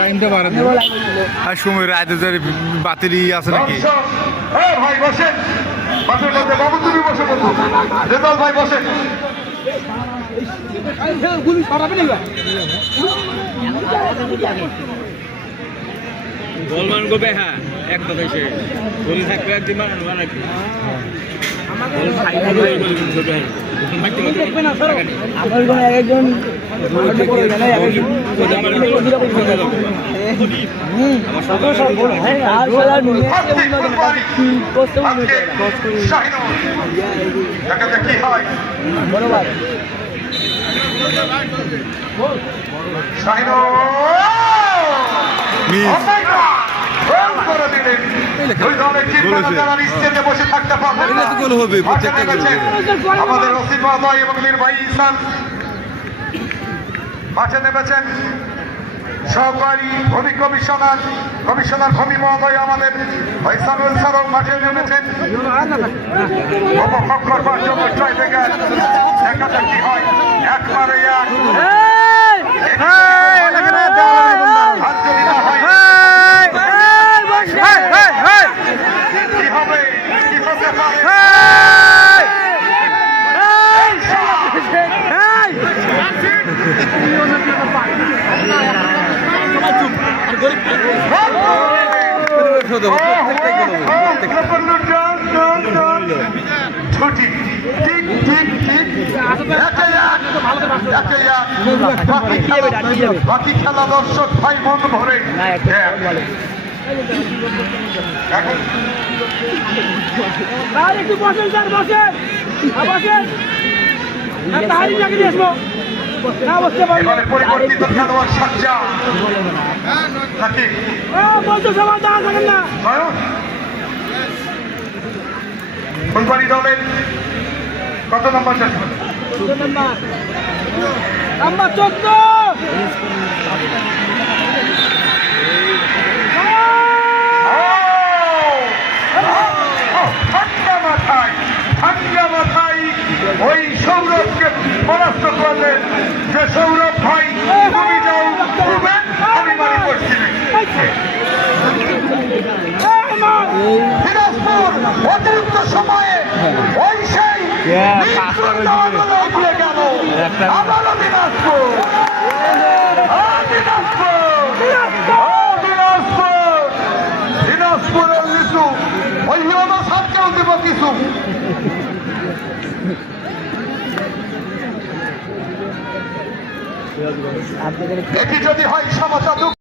টাইমটা বাড়াতে আর সময় রাতে বাতিল আছে নাকি ভাই বসেন বাসের মধ্যে বাবু তুমি বসে বলবো রেজাল ভাই বসেন গুলি সরাবে না গোলমান গোবে হ্যাঁ এক কথা সে গোলি থাকবে একদিন রাখবে আমার একজন কি হয় বরাবর বসে থাকতে পারবেন আমাদের রসিদ মহোদয় এবং নির্বাহী ইসান মাঠে নেমেছেন সহকারী ভূমি কমিশনার ভূমি মহোদয় আমাদের ইসানুল স্যারও মাঠে নেমেছেন উপভোগ করবার জন্য ট্রাইবেকার দেখা যাক কি হয় একবারে কি হবে কি হতে পারে ছুটি ঠিক ঠিক ঠিক বাকি খেলা দর্শক ভাই মন ভরে একটু বসেন স্যার বসেন বসেন পরিবর্তিত খেলোয়াড় সাজ্জা নাকি ফুলবাড়ি দলের কত নম্বর নাম্বার 14 ঠান্ডা মাথায় ওই সৌরভকে পরাস্ত করলেন যে সৌরভ ভাই তুমি যাও আমি বাড়ি করছি দিনাজপুর অতিরিক্ত সময়ে ওই সেই দিয়ে গেল আবারও দিনাজপুর দিনাজপুরের লিচু ওই হিরোনো সারকেও দেব কিছু এটি যদি হয় সমস্যা